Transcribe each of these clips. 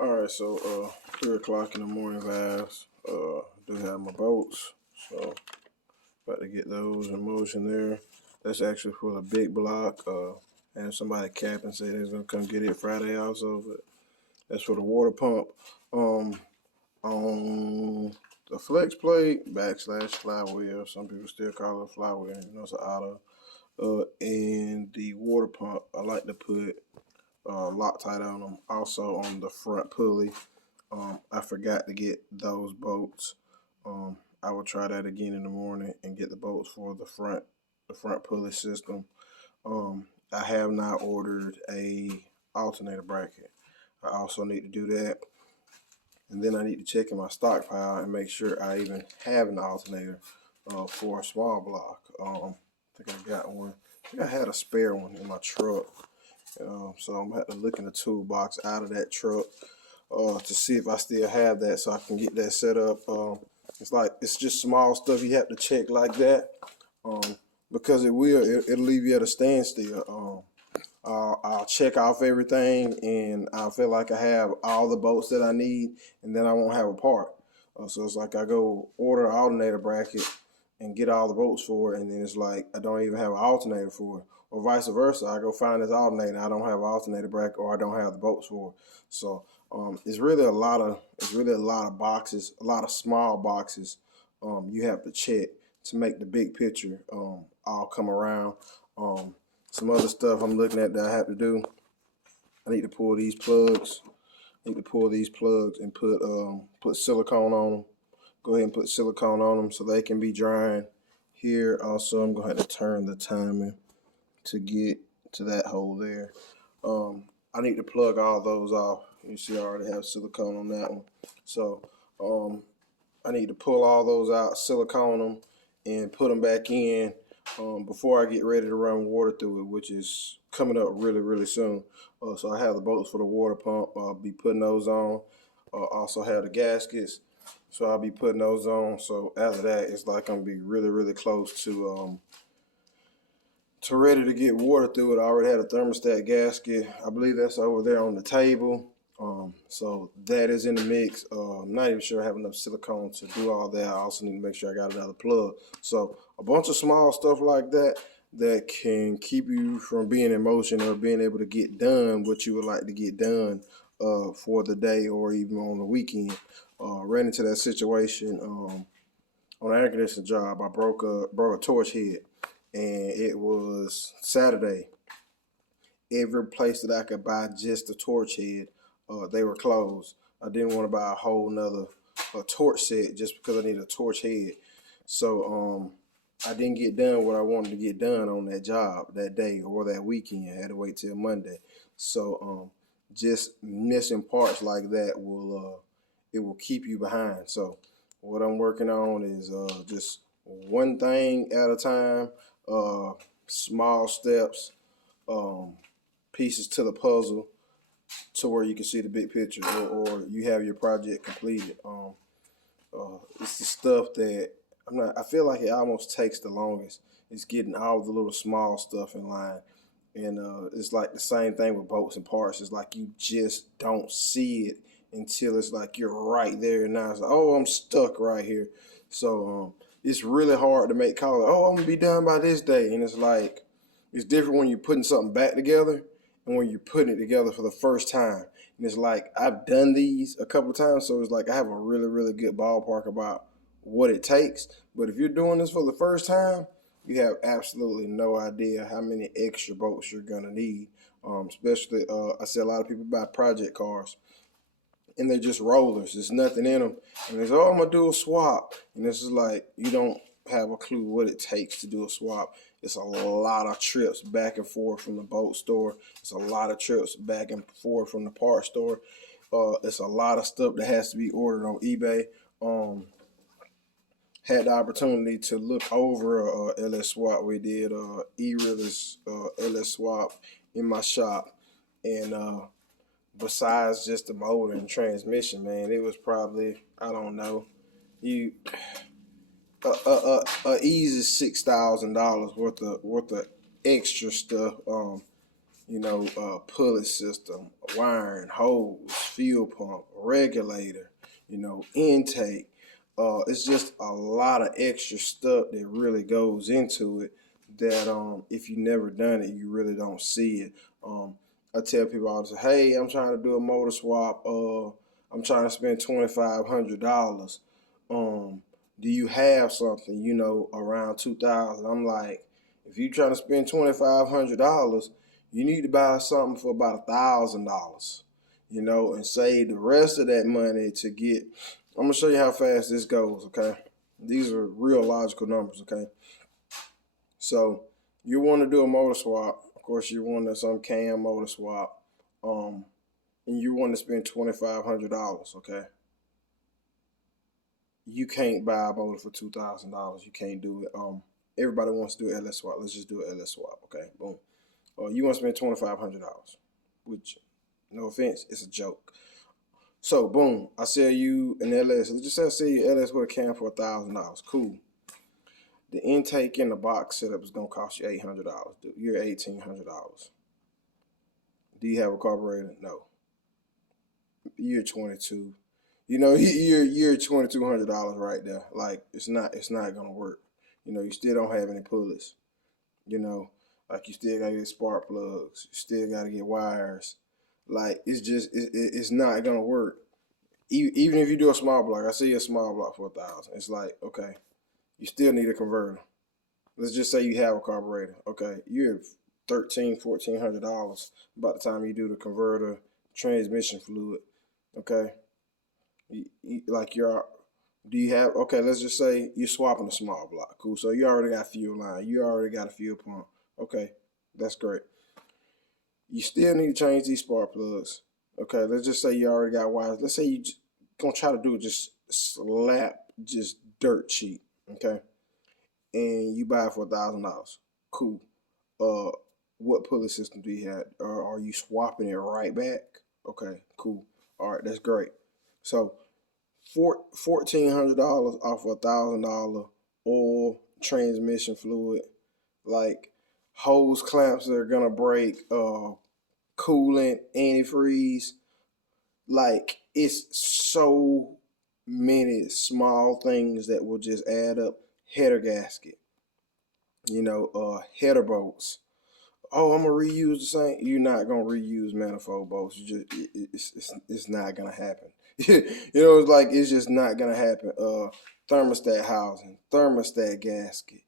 Alright, so 3 o'clock in the morning vibes. Do have my boats. So about to get those in motion there. That's actually for the big block. And somebody cap and say they're gonna come get it Friday also, but that's for the water pump. On the flex plate / flywheel, some people still call it a flywheel, it's an auto. And the water pump, I like to put Loctite on them. Also on the front pulley, I forgot to get those bolts. I will try that again in the morning and get the bolts for the front pulley system. I have not ordered a alternator bracket. I also need to do that. And then I need to check in my stockpile and make sure I even have an alternator for a small block. I think I got one. I think I had a spare one in my truck. So I'm gonna have to look in the toolbox out of that truck to see if I still have that, so I can get that set up. It's just small stuff you have to check like that, because it'll leave you at a standstill. I'll check off everything, and I feel like I have all the bolts that I need, and then I won't have a part. So it's like I go order an alternator bracket and get all the bolts for it, and then it's like I don't even have an alternator for it, or vice versa. I go find this alternator, I don't have an alternator bracket, or I don't have the bolts for it. So it's really a lot of boxes, a lot of small boxes you have to check to make the big picture all come around. Some other stuff I'm looking at that I have to do. I need to pull these plugs. And put silicone on them. Go ahead and put silicone on them so they can be drying. Here also, I'm going to have to turn the timing to get to that hole there. I need to plug all those off. You see I already have silicone on that one. So I need to pull all those out, silicone them, and put them back in before I get ready to run water through it, which is coming up really, really soon. So I have the bolts for the water pump. I'll be putting those on. Also have the gaskets, so I'll be putting those on. So after that, it's like I'm gonna be really, really close to ready to get water through it. I already had a thermostat gasket. I believe that's over there on the table. So that is in the mix. I'm not even sure I have enough silicone to do all that. I also need to make sure I got another plug. So a bunch of small stuff like that can keep you from being in motion or being able to get done what you would like to get done for the day or even on the weekend. Ran into that situation on an air conditioning job. I broke a torch head, and it was Saturday. Every place that I could buy just a torch head, they were closed. I didn't want to buy a whole nother torch set just because I needed a torch head. So I didn't get done what I wanted to get done on that job that day or that weekend. I had to wait till Monday. So just missing parts like that will keep you behind. So what I'm working on is just one thing at a time, small steps, pieces to the puzzle to where you can see the big picture, or you have your project completed. It's the stuff that I feel like it almost takes the longest. It's getting all the little small stuff in line. And it's like the same thing with bolts and parts. It's like you just don't see it until it's like you're right there. And now it's like, oh, I'm stuck right here. So it's really hard to make calls. Oh, I'm going to be done by this day. And it's like, it's different when you're putting something back together and when you're putting it together for the first time. And it's like, I've done these a couple of times, so it's like I have a really, really good ballpark about what it takes. But if you're doing this for the first time, you have absolutely no idea how many extra bolts you're going to need. Especially, I see a lot of people buy project cars, and they're just rollers. There's nothing in them. And they say, oh, I'm going to do a swap. And this is like, you don't have a clue what it takes to do a swap. It's a lot of trips back and forth from the boat store. It's a lot of trips back and forth from the parts store. It's a lot of stuff that has to be ordered on eBay. Had the opportunity to look over LS Swap. We did E-Real's LS Swap in my shop. And besides just the motor and transmission, man, it was probably, I don't know, easy $6,000 worth of extra stuff. pulley system, wiring, hose, fuel pump, regulator, intake. It's just a lot of extra stuff that really goes into it that if you never done it, you really don't see it. I tell people all the time, hey, I'm trying to do a motor swap. I'm trying to spend $2,500. Do you have something, around 2,000? I'm like, if you're trying to spend $2,500, you need to buy something for about $1,000, and save the rest of that money to get. I'm gonna show you how fast this goes, okay? These are real logical numbers, okay? So you want to do a motor swap. Of course, you want some cam motor swap, and you want to spend $2,500, okay? You can't buy a motor for $2,000. You can't do it. Everybody wants to do LS swap. Let's just do an LS swap, okay? Boom. You want to spend $2,500, which, no offense, it's a joke. So boom, I sell you an LS. Let's just say I sell you LS with a cam for $1,000. Cool. The intake in the box setup is gonna cost you $800. You're $1,800. Do you have a carburetor? No. You're 22. You're $2,200 right there. Like it's not gonna work. You still don't have any pulleys. Like you still gotta get spark plugs. You still gotta get wires. Like it's not gonna work. Even if you do a small block, I see a small block for $1,000. It's like, okay, you still need a converter. Let's just say you have a carburetor. Okay, you're $1,400 by the time you do the converter, transmission fluid. Okay, do you have? Okay, let's just say you're swapping a small block. Cool. So you already got fuel line. You already got a fuel pump. Okay, that's great. You still need to change these spark plugs. Okay, let's just say you already got wires. Let's say you gonna try to do it just slap, just dirt cheap. Okay, and you buy it for $1,000. Cool. What pulley system do you have? Or are you swapping it right back? Okay, cool. All right, that's great. So $1,400 off of $1,000 oil, transmission fluid, like hose clamps that are gonna break, coolant, antifreeze. Like it's so many small things that will just add up. Header gasket, header bolts. Oh, I'm gonna reuse the same. You're not gonna reuse manifold bolts. It's not gonna happen. It's just not gonna happen. Thermostat housing, thermostat gasket,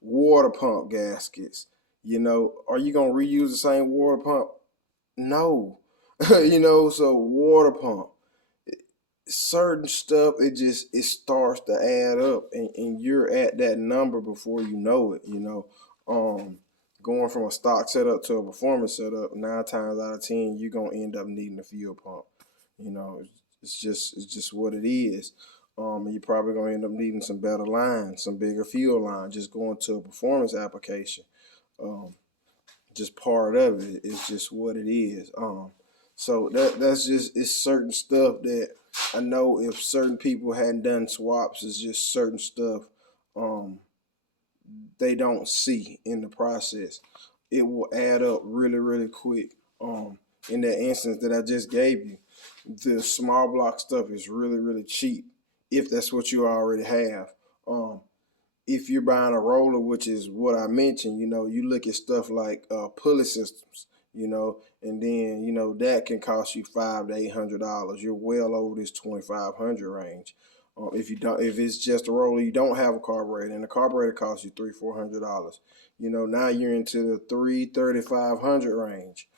water pump gaskets. Are you gonna reuse the same water pump? No. So water pump, certain stuff, it starts to add up, and you're at that number before you know it. Going from a stock setup to a performance setup, 9 times out of 10 you're gonna end up needing a fuel pump. It's just what it is. And you're probably gonna end up needing some better lines, some bigger fuel line, just going to a performance application. Just part of it. It's just what it is. So that's just, it's certain stuff that I know if certain people hadn't done swaps, it's just certain stuff they don't see in the process. It will add up really, really quick. In that instance that I just gave you, the small block stuff is really, really cheap if that's what you already have. If you're buying a roller, which is what I mentioned, you look at stuff like pulley systems, and then that can cost you $500 to $800. You're well over this 2,500 range. If it's just a roller, you don't have a carburetor, and the carburetor costs you $300-400. Now you're into the $300-3,500 range.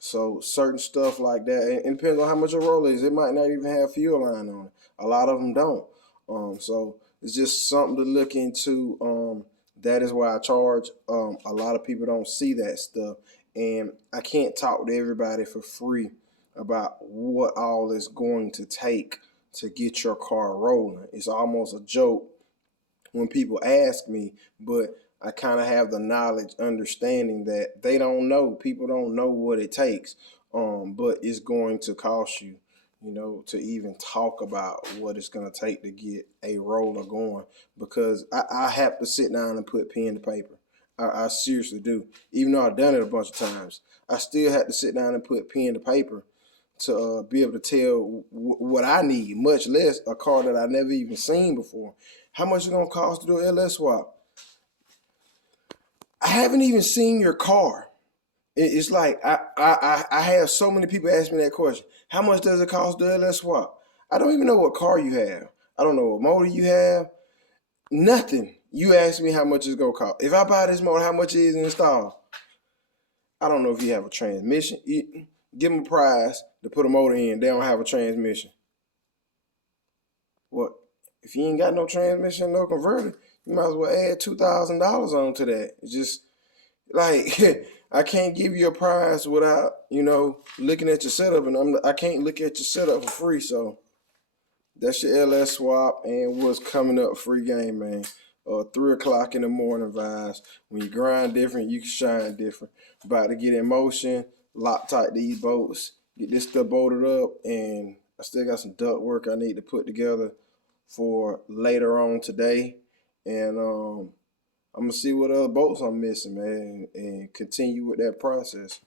So certain stuff like that, and it depends on how much a roller is. It might not even have fuel line on it. A lot of them don't. So it's just something to look into. That is why I charge. A lot of people don't see that stuff, and I can't talk to everybody for free about what all it's going to take to get your car rolling. It's almost a joke when people ask me, but I kind of have the knowledge, understanding that they don't know. People don't know what it takes, but it's going to cost you, to even talk about what it's going to take to get a roller going, because I have to sit down and put pen to paper. I seriously do. Even though I've done it a bunch of times, I still had to sit down and put pen to paper to be able to tell what I need, much less a car that I never even seen before. How much it's gonna cost to do an LS swap? I haven't even seen your car. It's like I have so many people ask me that question. How much does it cost to do an LS swap? I don't even know what car you have. I don't know what motor you have. Nothing. You ask me how much it's gonna cost. If I buy this motor, how much it is installed? I don't know if you have a transmission. Give them a prize to put a motor in. They don't have a transmission. What? If you ain't got no transmission, no converter, you might as well add $2,000 onto that. It's just like I can't give you a prize without looking at your setup, and I can't look at your setup for free. So that's your LS swap and what's coming up free game, man. 3 o'clock in the morning vibes. When you grind different, you can shine different. About to get in motion, Loctite these bolts, get this stuff bolted up, and I still got some duct work I need to put together for later on today. And I'm gonna see what other bolts I'm missing, man, and continue with that process.